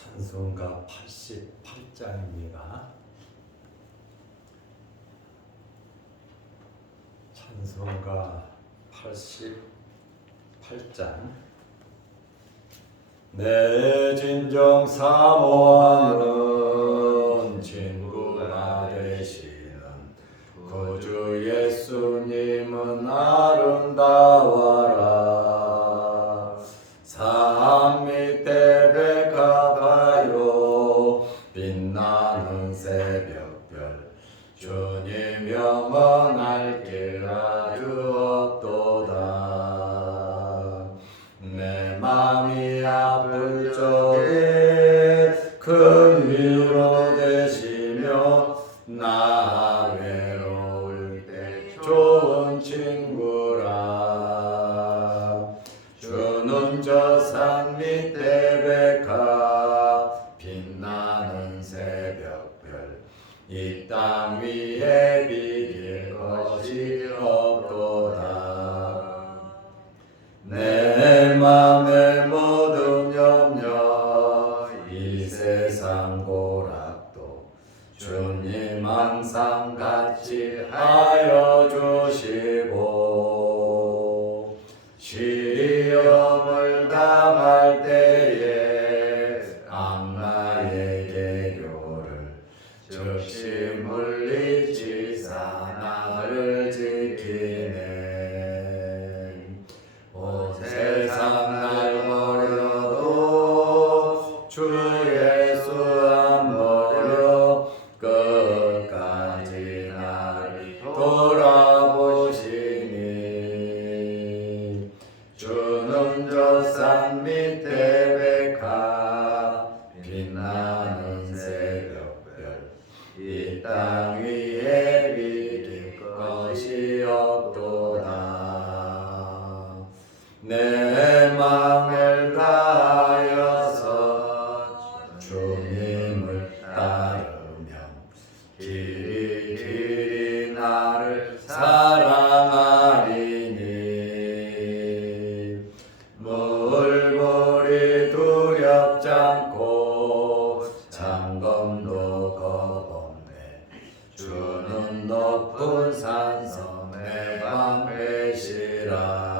찬송가 88장입니다. 찬송가 88장. 내 진정 사모하는 친구가 되시는 구주 예수님은 아름다워라. 산 밑에 백합하여 빛나는 새벽별, 주님 영원할 길 아주 없도다. 내 맘이 아플 적에 큰 위로 되시며 나 외로울 때 좋은 친구라. 주는 저 산 밑에 백합 빛나는 새벽별, 이 땅 위에 비길 것이 없도다. 내 맘의 모든 염려 이 세상 고락도 주님 항상 같이 하여 주시고, 시험을 당할 때에 악마의 계교를 즉시 물리치사 나를 지키네. 온 세상 날 버려도 주 예수 안 버려 끝까지 나를 돌아보시니. 주는 저 산 밑에 백합 빛나는 새벽별, 이 땅 위에 비길 것이 없도다. 내 맘을 다하여서 주님을 따르면 길이 길이 나를 사랑하리니. 물고리 두렵지 않고 장검도 겁없네. 주는 높은 산성 내 방패시라.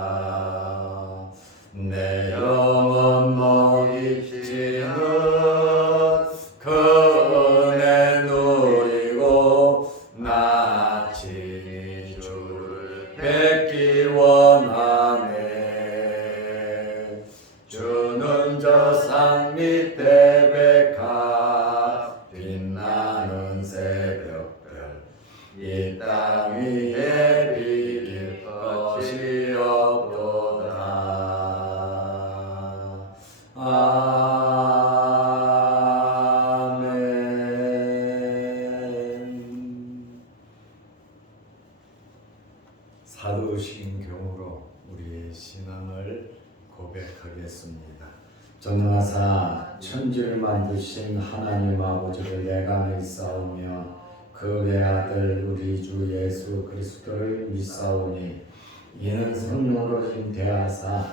내 영혼 먹이시는 그 은혜 누리고 나 친히 주를 뵙기 원하네. 주는 저 산 밑에 백합 빛나는 새벽별, 이 땅 위에 비길 것이 없도다. 아멘. 사도신경으로 우리의 신앙을 고백하겠습니다. 전능하사 천지를 만드신 하나님 아버지를 내가 믿사오며 그 외아들 우리 주 예수 그리스도를 믿사오니, 이는 성령으로 대하사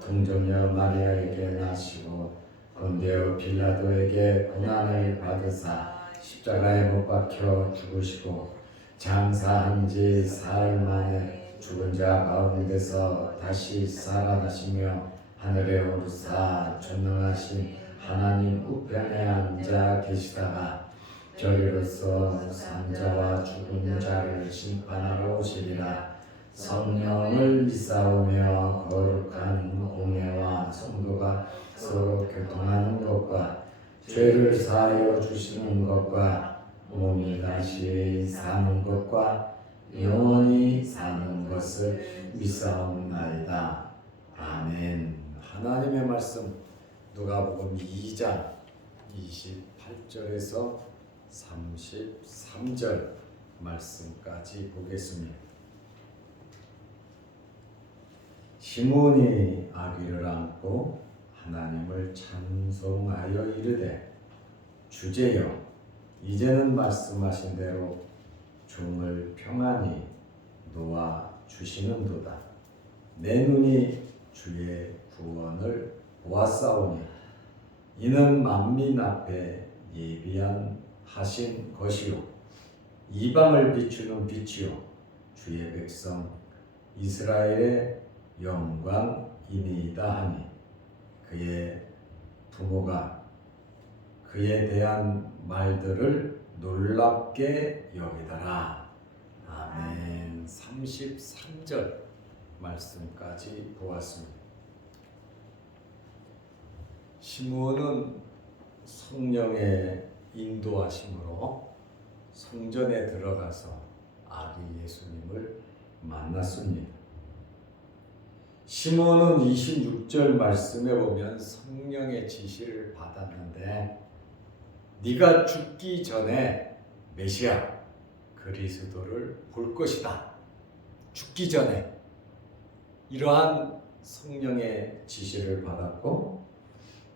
동정녀 마리아에게 나시고 본디오 빌라도에게 고난을 받으사 십자가에 못 박혀 죽으시고 장사한 지 사흘 만에 죽은 자 가운데서 다시 살아나시며 하늘에 오르사 전능하신 하나님 우편에 앉아 계시다가 저리로서 산자와 죽은 자를 심판하러 오시리라. 성령을 믿사오며 거룩한 공예와 성도가 서로 교통하는 것과 죄를 사하여 주시는 것과 몸이 다시 사는 것과 영원히 사는 것을 믿사옵나이다. 아멘. 하나님의 말씀 누가복음 2장 28절에서 33절 말씀까지 보겠습니다. 시몬이 아기를 안고 하나님을 찬송하여 이르되, 주제여 이제는 말씀하신 대로 종을 평안히 놓아 주시는도다. 내 눈이 주의 구원을 보았사오니 이는 만민 앞에 예비한 하신 것이요 이방을 비추는 빛이요 주의 백성 이스라엘의 영광이니이다 하니 그의 부모가 그에 대한 말들을 놀랍게 여기더라. 아멘. 33절 말씀까지 보았습니다. 시므온은 성령의 인도하심으로 성전에 들어가서 아기 예수님을 만났습니다. 시므온은 26절 말씀에 보면 성령의 지시를 받았는데 네가 죽기 전에 메시아 그리스도를 볼 것이다. 죽기 전에 이러한 성령의 지시를 받았고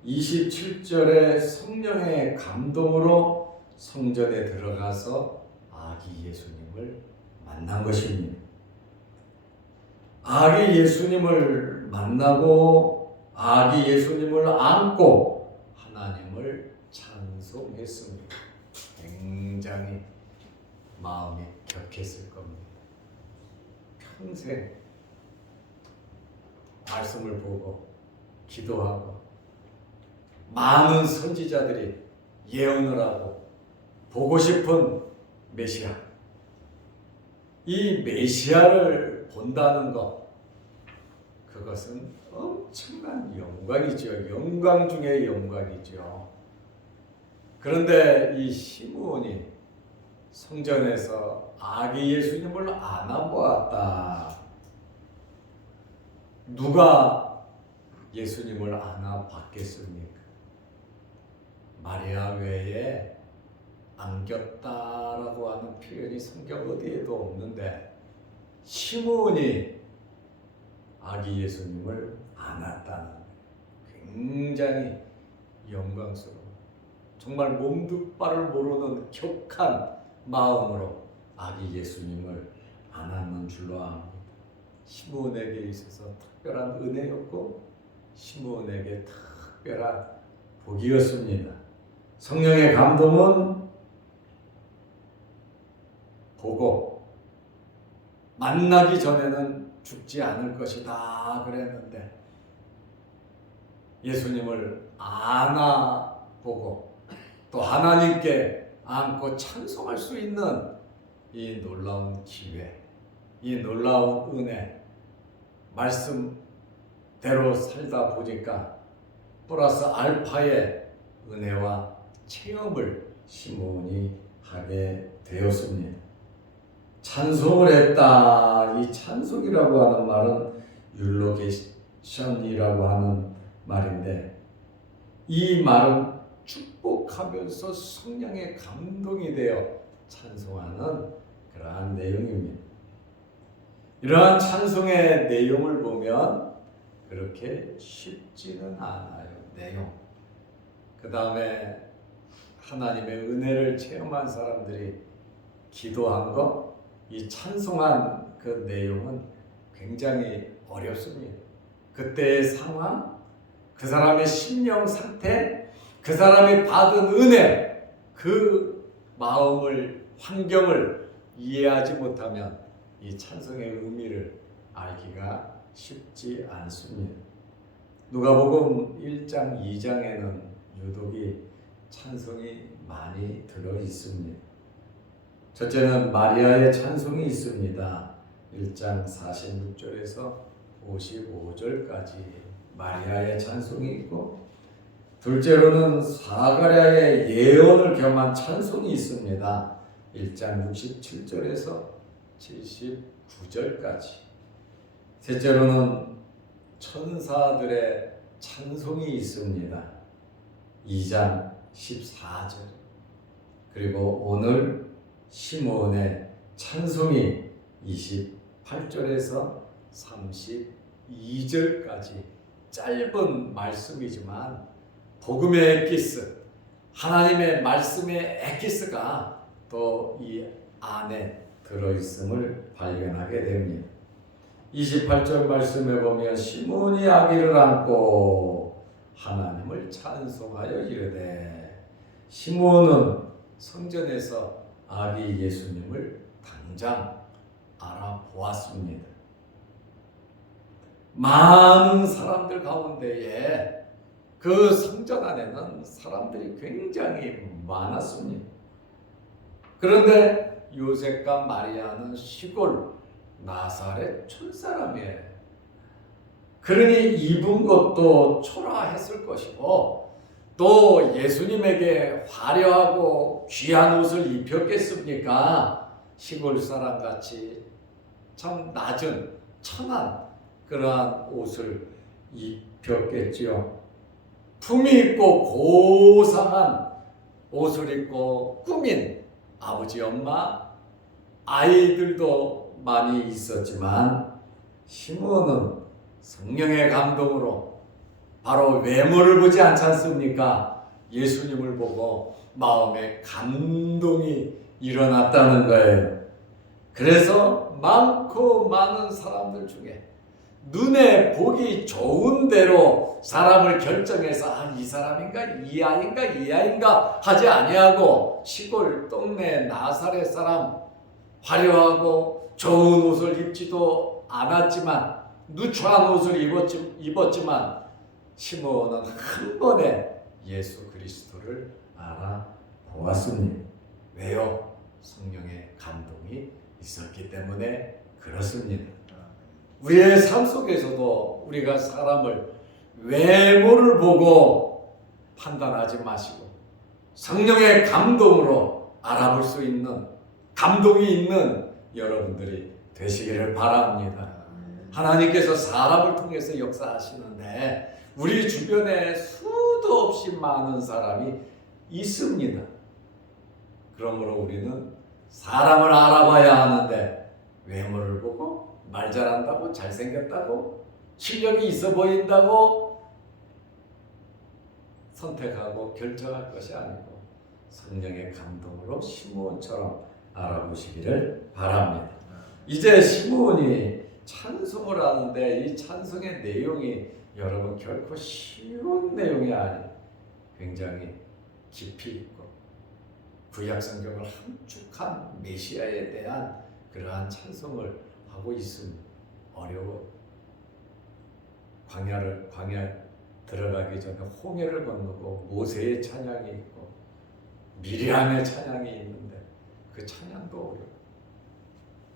27절에 성령의 감동으로 성전에 들어가서 아기 예수님을 만난 것입니다. 아기 예수님을 만나고 아기 예수님을 안고 하나님을 찬송했습니다. 굉장히 마음이 격했을 겁니다. 평생 말씀을 보고 기도하고 많은 선지자들이 예언을 하고 보고 싶은 메시아, 이 메시아를 본다는 것, 그것은 엄청난 영광이죠. 영광 중의 영광이죠. 그런데 이 시므온이 성전에서 아기 예수님을 안아보았다. 누가 예수님을 안아봤겠습니까? 마리아 외에 안겼다라고 하는 표현이 성경 어디에도 없는데 시므온이 아기 예수님을 안았다는 굉장히 영광스러운, 정말 몸둘 바를 모르는 격한 마음으로 아기 예수님을 안았는 줄로 압니다. 시므온에게 있어서 특별한 은혜였고 시므온에게 특별한 복이었습니다. 성령의 감동은 보고 만나기 전에는 죽지 않을 것이다 그랬는데 예수님을 안아보고 또 하나님께 안고 찬송할 수 있는 이 놀라운 기회, 이 놀라운 은혜, 말씀대로 살다 보니까 플러스 알파의 은혜와 체험을 시므온이 하게 되었습니다. 찬송을 했다. 이 찬송이라고 하는 말은 율로게이션이라고 하는 말인데 이 말은 축복하면서 성령의 감동이 되어 찬송하는 그러한 내용입니다. 이러한 찬송의 내용을 보면 그렇게 쉽지는 않아요. 내용. 그 다음에 하나님의 은혜를 체험한 사람들이 기도한 것, 이 찬송한 그 내용은 굉장히 어렵습니다. 그때의 상황, 그 사람의 심령 상태, 그 사람이 받은 은혜, 그 마음을, 환경을 이해하지 못하면 이 찬송의 의미를 알기가 쉽지 않습니다. 누가복음 1장, 2장에는 유독이 찬송이 많이 들어 있습니다. 첫째는 마리아의 찬송이 있습니다. 1장 46절에서 55절까지 마리아의 찬송이 있고, 둘째로는 사가랴의 예언을 겸한 찬송이 있습니다. 1장 67절에서 79절까지. 셋째로는 천사들의 찬송이 있습니다. 2장 14절. 그리고 오늘 시므온의 찬송이 28절에서 32절까지 짧은 말씀이지만 복음의 엑기스, 하나님의 말씀의 엑기스가 또 이 안에 들어있음을 발견하게 됩니다. 28절 말씀에 보면 시므온이 아기를 안고 하나님을 찬송하여 이르되 시므온은 성전에서 아기 예수님을 당장 알아보았습니다. 많은 사람들 가운데에 그 성전 안에는 사람들이 굉장히 많았습니다. 그런데 요셉과 마리아는 시골 나사렛 촌사람이에요. 그러니 입은 것도 초라했을 것이고 또 예수님에게 화려하고 귀한 옷을 입혔겠습니까? 시골 사람같이 참 낮은 천한 그러한 옷을 입혔겠지요. 품이 있고 고상한 옷을 입고 꾸민 아버지, 엄마, 아이들도 많이 있었지만 시므온은 성령의 감동으로 바로 외모를 보지 않지 않습니까? 예수님을 보고 마음에 감동이 일어났다는 거예요. 그래서 많고 많은 사람들 중에 눈에 보기 좋은 대로 사람을 결정해서 이 사람인가 이 아이인가 이 아이인가 하지 아니하고 시골 동네 나사렛 사람 화려하고 좋은 옷을 입지도 않았지만 누추한 옷을 입었지만 시므온은 한 번에 예수 그리스도를 알아보았습니다. 왜요? 성령의 감동이 있었기 때문에 그렇습니다. 우리의 삶 속에서도 우리가 사람을 외모를 보고 판단하지 마시고 성령의 감동으로 알아볼 수 있는 감동이 있는 여러분들이 되시기를 바랍니다. 하나님께서 사람을 통해서 역사하시는데 우리 주변에 수도 없이 많은 사람이 있습니다. 그러므로 우리는 사람을 알아봐야 하는데 외모를 보고 말 잘한다고 잘생겼다고 실력이 있어 보인다고 선택하고 결정할 것이 아니고 성령의 감동으로 시므온처럼 알아보시기를 바랍니다. 이제 시므온이 찬송을 하는데 이 찬송의 내용이 여러분 결코 쉬운 내용이 아니에요. 굉장히 깊이 있고 구약 성경을 함축한 메시아에 대한 그러한 찬송을 하고 있습니다. 어려워. 광야 들어가기 전에 홍해를 건너고 모세의 찬양이 있고 미리암의 찬양이 있는데 그 찬양도 어려워.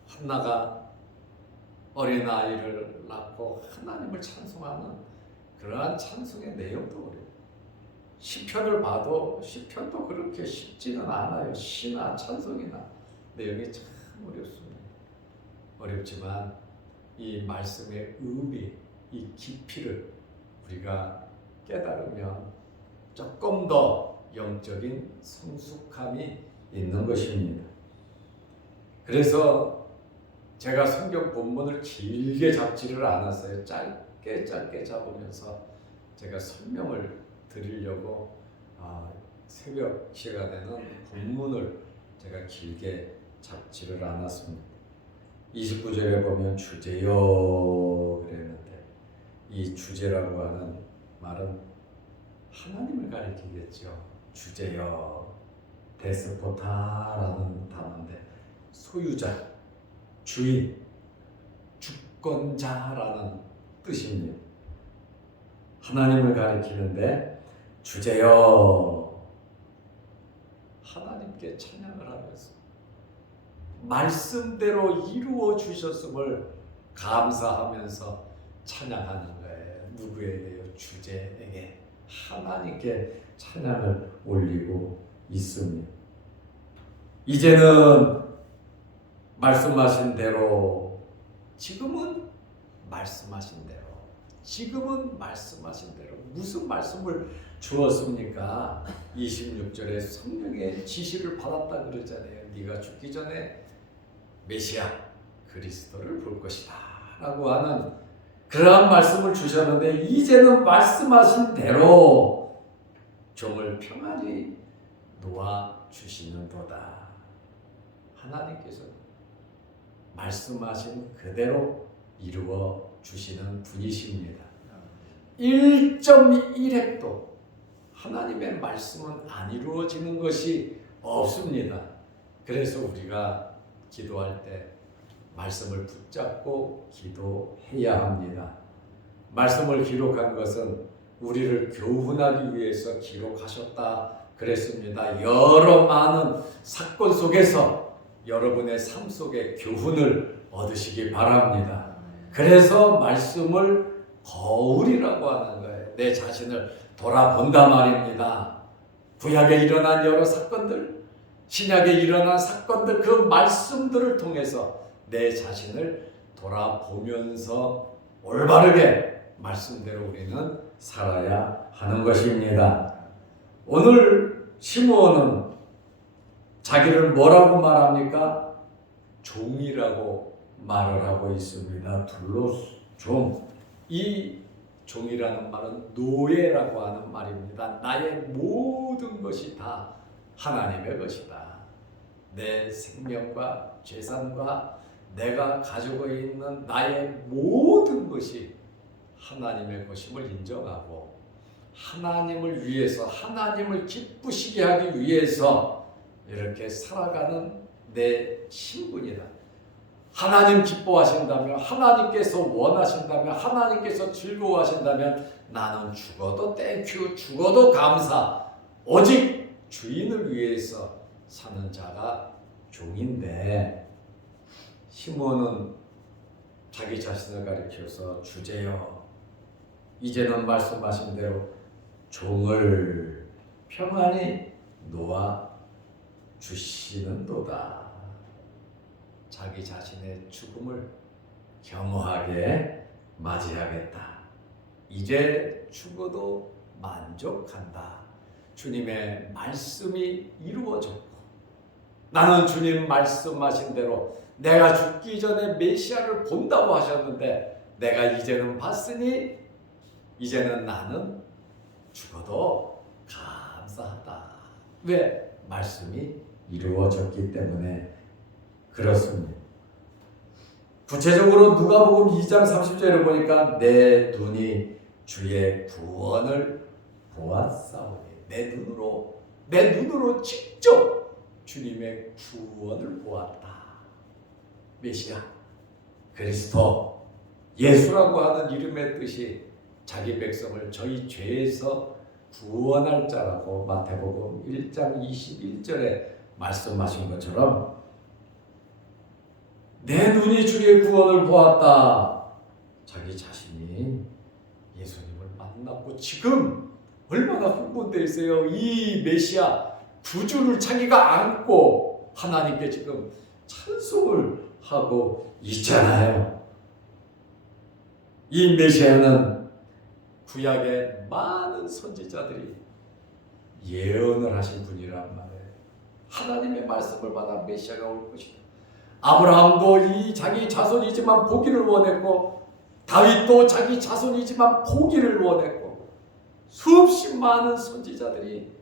한나가 어린아이를 낳고 하나님을 찬송하는 그러한 찬송의 내용도 어려워. 시편을 봐도 시편도 그렇게 쉽지는 않아요. 시나 찬송이나 내용이 참 어렵습니다. 어렵지만 이 말씀의 의미, 이 깊이를 우리가 깨달으면 조금 더 영적인 성숙함이 있는 것입니다. 그래서 제가 성경 본문을 길게 잡지를 않았어요. 짧게 잡으면서 제가 설명을 드리려고 새벽 시간에는 본문을 제가 길게 잡지를 않았습니다. 29절에 보면 주제여 그랬는데 이 주제라고 하는 말은 하나님을 가리키겠죠. 주제여 데스포타라는 단어인데 소유자, 주인, 주권자라는 뜻입니다. 하나님을 가리키는데 주제여 하나님께 찬양을 하면서 말씀대로 이루어 주셨음을 감사하면서 찬양하는 거예요. 누구에게요? 주제에게 하나님께 찬양을 올리고 있습니다. 이제는 말씀하신 대로 지금은 말씀하신 대로 무슨 말씀을 주었습니까? 26절에 성령의 지시를 받았다 그러잖아요. 네가 죽기 전에 메시아 그리스도를 볼 것이다 라고 하는 그러한 말씀을 주셨는데 이제는 말씀하신 대로 종을 평안히 놓아주시는도다. 하나님께서 말씀하신 그대로 이루어 주시는 분이십니다. 1.1획도 하나님의 말씀은 안 이루어지는 것이 없습니다. 그래서 우리가 기도할 때 말씀을 붙잡고 기도해야 합니다. 말씀을 기록한 것은 우리를 교훈하기 위해서 기록하셨다 그랬습니다. 여러 많은 사건 속에서 여러분의 삶 속에 교훈을 얻으시기 바랍니다. 그래서 말씀을 거울이라고 하는 거예요. 내 자신을 돌아본다 말입니다. 구약에 일어난 여러 사건들, 신약에 일어난 사건들, 그 말씀들을 통해서 내 자신을 돌아보면서 올바르게 말씀대로 우리는 살아야 하는 것입니다. 오늘 시므온은 자기를 뭐라고 말합니까? 종이라고 말을 하고 있습니다. 둘로스, 종. 이 종이라는 말은 노예라고 하는 말입니다. 나의 모든 것이 다 하나님의 것이다. 내 생명과 재산과 내가 가지고 있는 나의 모든 것이 하나님의 것임을 인정하고 하나님을 위해서, 하나님을 기쁘시게 하기 위해서 이렇게 살아가는 내 신분이다. 하나님 기뻐하신다면, 하나님께서 원하신다면, 하나님께서 즐거워하신다면 나는 죽어도 땡큐, 죽어도 감사. 오직 주인을 위해서 사는 자가 종인데, 시므온은 자기 자신을 가리켜서 주제여, 이제는 말씀하신 대로 종을 평안히 놓아 주시는도다. 자기 자신의 죽음을 겸허하게 맞이하겠다. 이제 죽어도 만족한다. 주님의 말씀이 이루어졌고 나는 주님 말씀하신 대로 내가 죽기 전에 메시아를 본다고 하셨는데 내가 이제는 봤으니 이제는 나는 죽어도 감사하다. 왜? 말씀이 이루어졌기 때문에 그렇습니다. 구체적으로 누가복음 2장 30절을 보니까 내 눈이 주의 구원을 보았사오니 내 눈으로 직접 주님의 구원을 보았다. 메시아, 그리스도, 예수라고 하는 이름의 뜻이 자기 백성을 저희 죄에서 구원할 자라고 마태복음 1장 21절에 말씀하신 것처럼 내 눈이 주의 구원을 보았다. 자기 자신이 예수님을 만났고 지금 얼마나 흥분되어 있어요. 이 메시아 구주를 자기가 안고 하나님께 지금 찬송을 하고 있잖아요. 이 메시아는 구약의 많은 선지자들이 예언을 하신 분이란 말이에요. 하나님의 말씀을 받아 메시아가 올 것이다. 아브라함도 이 자기 자손이지만 보기를 원했고 다윗도 자기 자손이지만 보기를 원했고 수없이 많은 선지자들이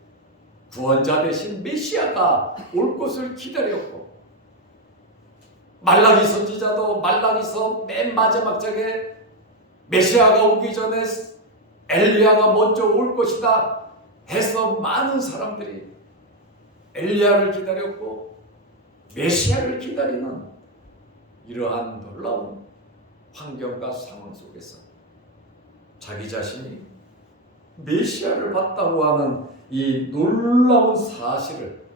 구원자 대신 메시아가 올 것을 기다렸고 말라기 선지자도 말라기서 맨 마지막 장에 메시아가 오기 전에 엘리야가 먼저 올 것이다 해서 많은 사람들이 엘리야를 기다렸고 메시아를 기다리는 이러한 놀라운 환경과 상황 속에서 자기 자신이 메시아를 받다고 하는 이 놀라운 사실을,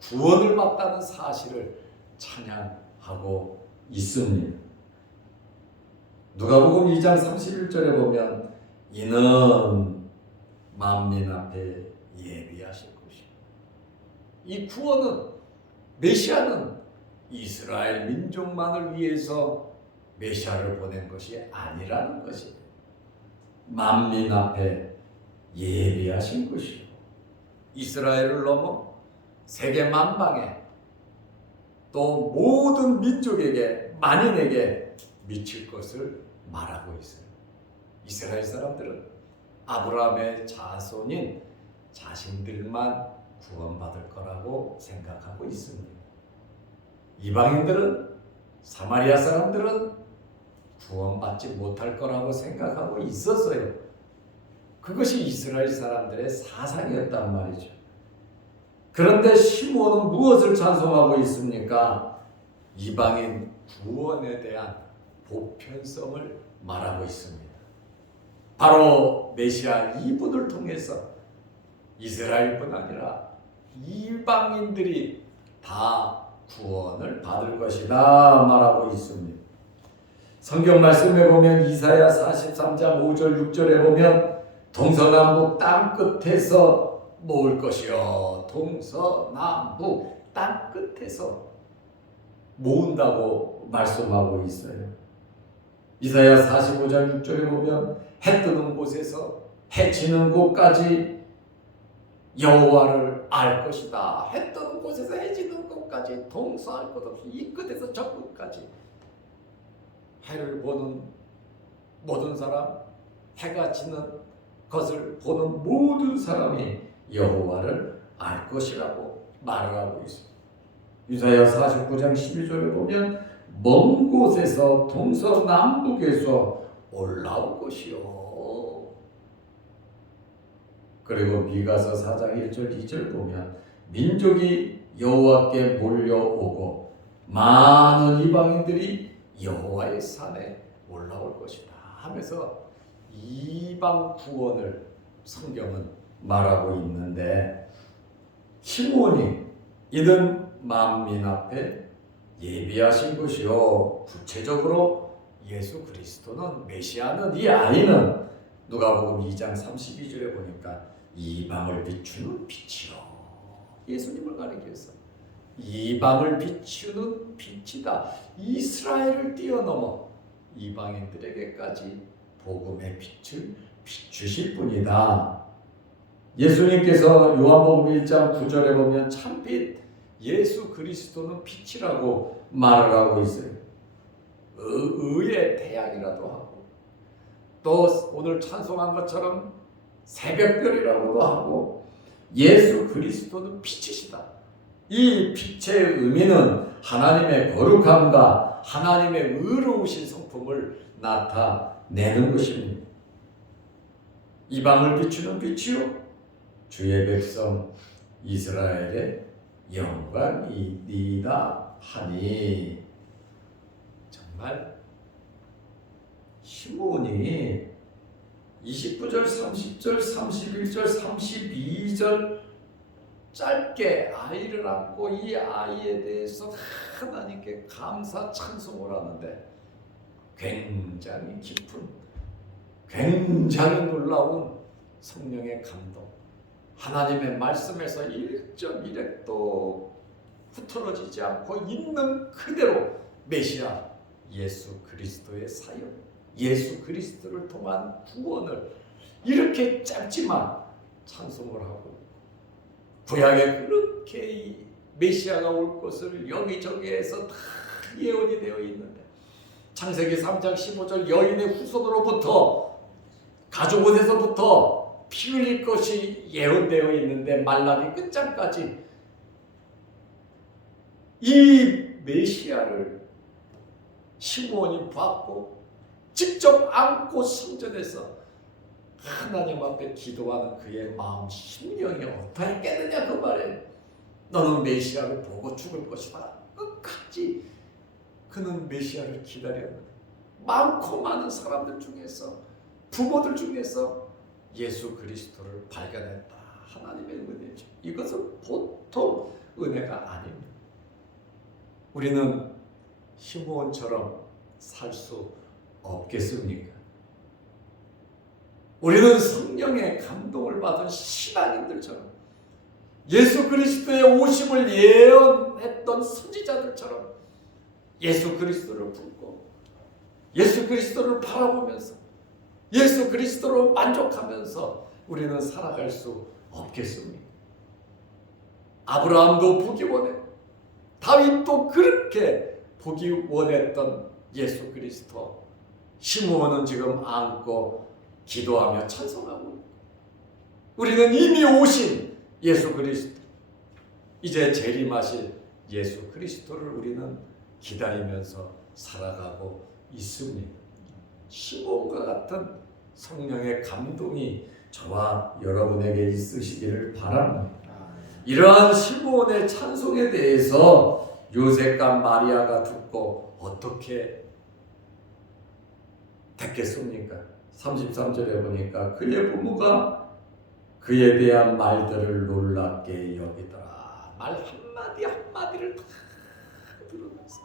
구원을 받다는 사실을 찬양하고 있습니다. 누가복음 2장 31절에 보면 이는 만민 앞에 예비하실 것이요. 이 구원은, 메시아는 이스라엘 민족만을 위해서 메시아를 보낸 것이 아니라는 것입니다. 만민 앞에 예비하신 것이요. 이스라엘을 넘어 세계 만방에 또 모든 민족에게, 만인에게 미칠 것을 말하고 있어요. 이스라엘 사람들은 아브라함의 자손인 자신들만 구원받을 거라고 생각하고 있습니다. 이방인들은, 사마리아 사람들은 구원받지 못할 거라고 생각하고 있었어요. 그것이 이스라엘 사람들의 사상이었단 말이죠. 그런데 시므온은 무엇을 찬송하고 있습니까? 이방인 구원에 대한 보편성을 말하고 있습니다. 바로 메시아 이분을 통해서 이스라엘뿐 아니라 이방인들이 다 구원을 받을 것이다 말하고 있습니다. 성경 말씀에 보면 이사야 43장 5절 6절에 보면 동서남북 땅 끝에서 모을 것이요, 동서남북 땅 끝에서 모은다고 말씀하고 있어요. 이사야 45장 6절에 보면 해 뜨는 곳에서 해 지는 곳까지 여호와를 알 것이다. 해 뜨는 곳에서 해 지는 곳까지 동서할 것 없이 이 끝에서 저 끝까지 해를 보는 모든 사람, 해가 지는 것을 보는 모든 사람이 여호와를 알 것이라고 말을 하고 있습니다. 이사야 49장 12절에 보면 먼 곳에서 동서남북에서 올라올 것이요. 그리고 미가서 4장 1절 2절 보면 민족이 여호와께 몰려오고 많은 이방인들이 여호와의 산에 올라올 것이다 하면서 이방 구원을 성경은 말하고 있는데, 시므온이 이는 만민 앞에 예비하신 것이요, 구체적으로 예수 그리스도는, 메시아는, 이 아이는 누가복음 2장 32절에 보니까 이방을 비추는 빛이요, 예수님을 가리켜서 이방을 비추는 빛이다. 이스라엘을 뛰어넘어 이방인들에게까지 복음의 빛을 비추실 분이다. 예수님께서 요한복음 1장 9절에 보면 참빛 예수 그리스도는 빛이라고 말을 하고 있어요. 의의 태양이라도 하고, 또 오늘 찬송한 것처럼 새벽별이라고도 하고, 예수 그리스도는 빛이시다. 이 빛의 의미는 하나님의 거룩함과 하나님의 의로우신 성품을 나타내는 것입니다. 이방을 비추는 빛이요, 주의 백성 이스라엘의 영광이니이다 하니. 정말 시므온이 29절, 30절, 31절, 32절 짧게 아이를 안고 이 아이에 대해서 하나님께 감사 찬송을 하는데, 굉장히 깊은, 굉장히 놀라운 성령의 감동, 하나님의 말씀에서 1.1획도 흐트러지지 않고 있는 그대로 메시아 예수 그리스도의 사역, 예수 그리스도를 통한 구원을 이렇게 짧지만 찬송을 하고, 구약에 그렇게 이 메시아가 올 것을 여기저기에서 다 예언이 되어 있는데, 창세기 3장 15절 여인의 후손으로부터, 가족원에서부터 피 흘릴 것이 예언되어 있는데, 말라기 끝장까지 이 메시아를 시므온이 받고 직접 안고 성전에서 하나님 앞에 기도하는 그의 마음 심령이 어떻게 깨느냐 그 말이에요. 너는 메시아를 보고 죽을 것이다. 끝까지 그는 메시아를 기다렸는데, 많고 많은 사람들 중에서, 부모들 중에서 예수 그리스도를 발견했다. 하나님의 은혜죠. 이것은 보통 은혜가 아닙니다. 우리는 시므온처럼 살 수 없겠습니까? 우리는 성령의 감동을 받은 신앙인들처럼, 예수 그리스도의 오심을 예언했던 선지자들처럼 예수 그리스도를 품고 예수 그리스도를 바라보면서 예수 그리스도로 만족하면서 우리는 살아갈 수 없겠습니까? 아브라함도 보기 원했고 다윗도 그렇게 보기 원했던 예수 그리스도, 시므온은 지금 안고 기도하며 찬송하고, 우리는 이미 오신 예수 그리스도, 이제 재림하실 예수 그리스도를 우리는 기다리면서 살아가고 있습니다. 시므온과 같은 성령의 감동이 저와 여러분에게 있으시기를 바랍니다. 이러한 시므온의 찬송에 대해서 요셉과 마리아가 듣고 어떻게 됐겠습니까? 33절에 보니까 그의 부모가 그에 대한 말들을 놀랍게 여기더라. 말 한마디 한마디를 다 들으면서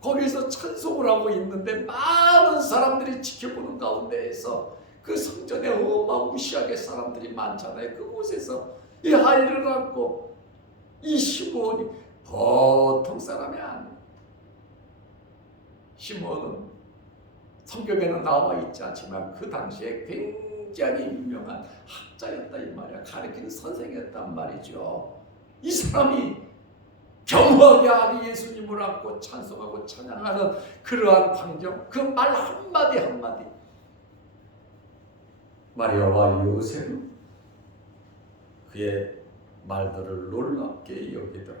거기서 찬송을 하고 있는데 많은 사람들이 지켜보는 가운데에서 그 성전에 어마무시하게 사람들이 많잖아요. 그곳에서 이 아이를 안고 이 시므온이 보통 사람이 아니에요. 시므온은 성경에는 나와 있지 않지만 그 당시에 굉장히 유명한 학자였다 이 말이야. 가르치는 선생이었단 말이죠. 이 사람이 겸허하게 아니 예수님을 안고 찬송하고 찬양하는 그러한 광경, 그 말 한마디 한마디. 마리아와 요셉은 그의 말들을 놀랍게 여기더라.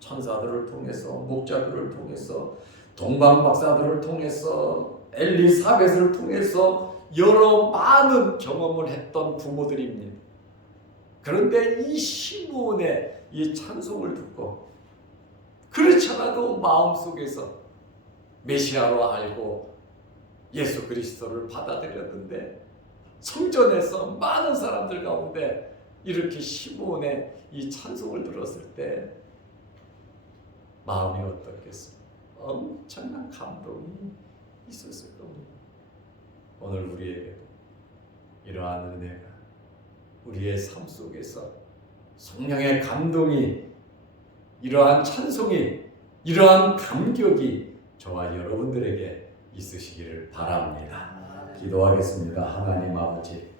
천사들을 통해서, 목자들을 통해서, 동방박사들을 통해서, 엘리사벳을 통해서 여러 많은 경험을 했던 부모들입니다. 그런데 이 시므온의 이 찬송을 듣고 그렇지 않아도 마음속에서 메시아로 알고 예수 그리스도를 받아들였는데 성전에서 많은 사람들 가운데 이렇게 시므온의 이 찬송을 들었을 때 마음이 어떻겠어요? 엄청난 감동이 있었을 겁니다. 오늘 우리에게도 이러한 은혜가 우리의 삶 속에서 성령의 감동이, 이러한 찬송이, 이러한 감격이 저와 여러분들에게 있으시기를 바랍니다. 기도하겠습니다. 하나님 아버지,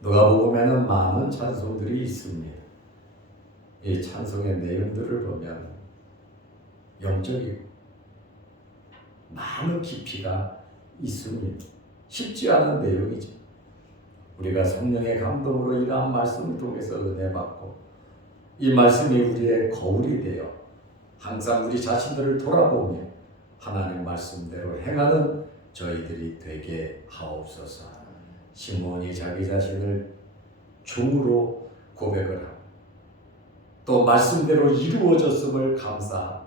누가복음에는 많은 찬송들이 있습니다. 이 찬송의 내용들을 보면 영적이고 많은 깊이가 있습니다. 쉽지 않은 내용이죠. 우리가 성령의 감동으로 이러한 말씀을 통해서 은혜 받고 이 말씀이 우리의 거울이 되어 항상 우리 자신들을 돌아보며 하나님 말씀대로 행하는 저희들이 되게 하옵소서. 시므온이 자기 자신을 종으로 고백을 하고 또 말씀대로 이루어졌음을 감사하고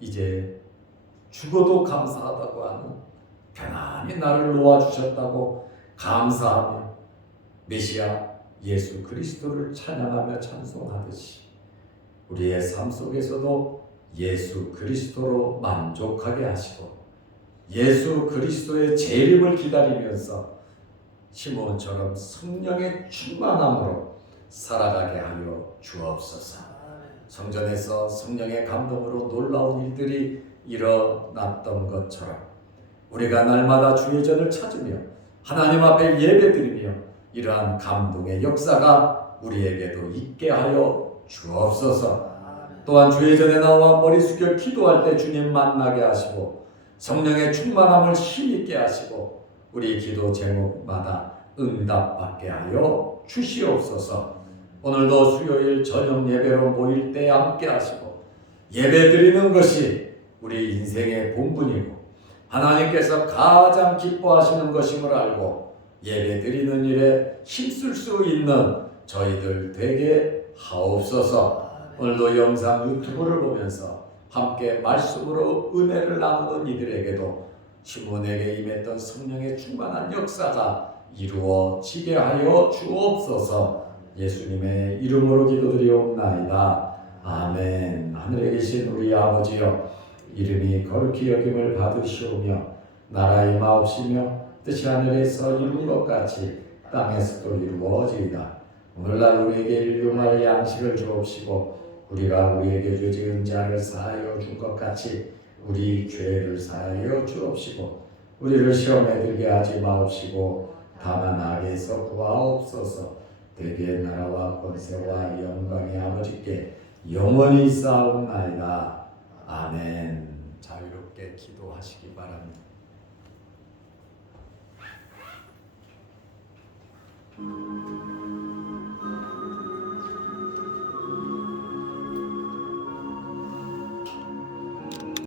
이제 죽어도 감사하다고 하는 편안히 나를 놓아주셨다고 감사하며 메시아 예수 그리스도를 찬양하며 찬송하듯이 우리의 삶 속에서도 예수 그리스도로 만족하게 하시고 예수 그리스도의 재림을 기다리면서 시므온처럼 성령의 충만함으로 살아가게 하여 주옵소서. 성전에서 성령의 감동으로 놀라운 일들이 일어났던 것처럼 우리가 날마다 주의 전을 찾으며 하나님 앞에 예배드리며 이러한 감동의 역사가 우리에게도 있게 하여 주옵소서. 또한 주의 전에 나와 머리 숙여 기도할 때 주님 만나게 하시고 성령의 충만함을 힘있게 하시고 우리 기도 제목마다 응답받게 하여 주시옵소서. 오늘도 수요일 저녁 예배로 모일 때 함께 하시고 예배 드리는 것이 우리 인생의 본분이고 하나님께서 가장 기뻐하시는 것임을 알고 예배 드리는 일에 힘쓸 수 있는 저희들 되게 하옵소서. 오늘도 영상 유튜브를 보면서 함께 말씀으로 은혜를 나누는 이들에게도 시므온에게 임했던 성령의 충만한 역사가 이루어지게 하여 주옵소서. 예수님의 이름으로 기도드리옵나이다. 아멘. 하늘에 계신 우리 아버지여, 이름이 거룩히 여김을 받으시오며 나라 임하옵시며 뜻이 하늘에서 이룬 것 같이 땅에서도 이루어지이다. 오늘날 우리에게 일용할 양식을 주옵시고 우리가 우리에게 죄지은 자를 사하여 준 것 같이 우리 죄를 사하여 주옵시고 우리를 시험에 들게 하지 마옵시고 다만 악에서 구하옵소서. 대개 나라와 권세와 영광이 아버지께 영원히 있사옵나이다. 아멘. 자유롭게 기도하시기 바랍니다.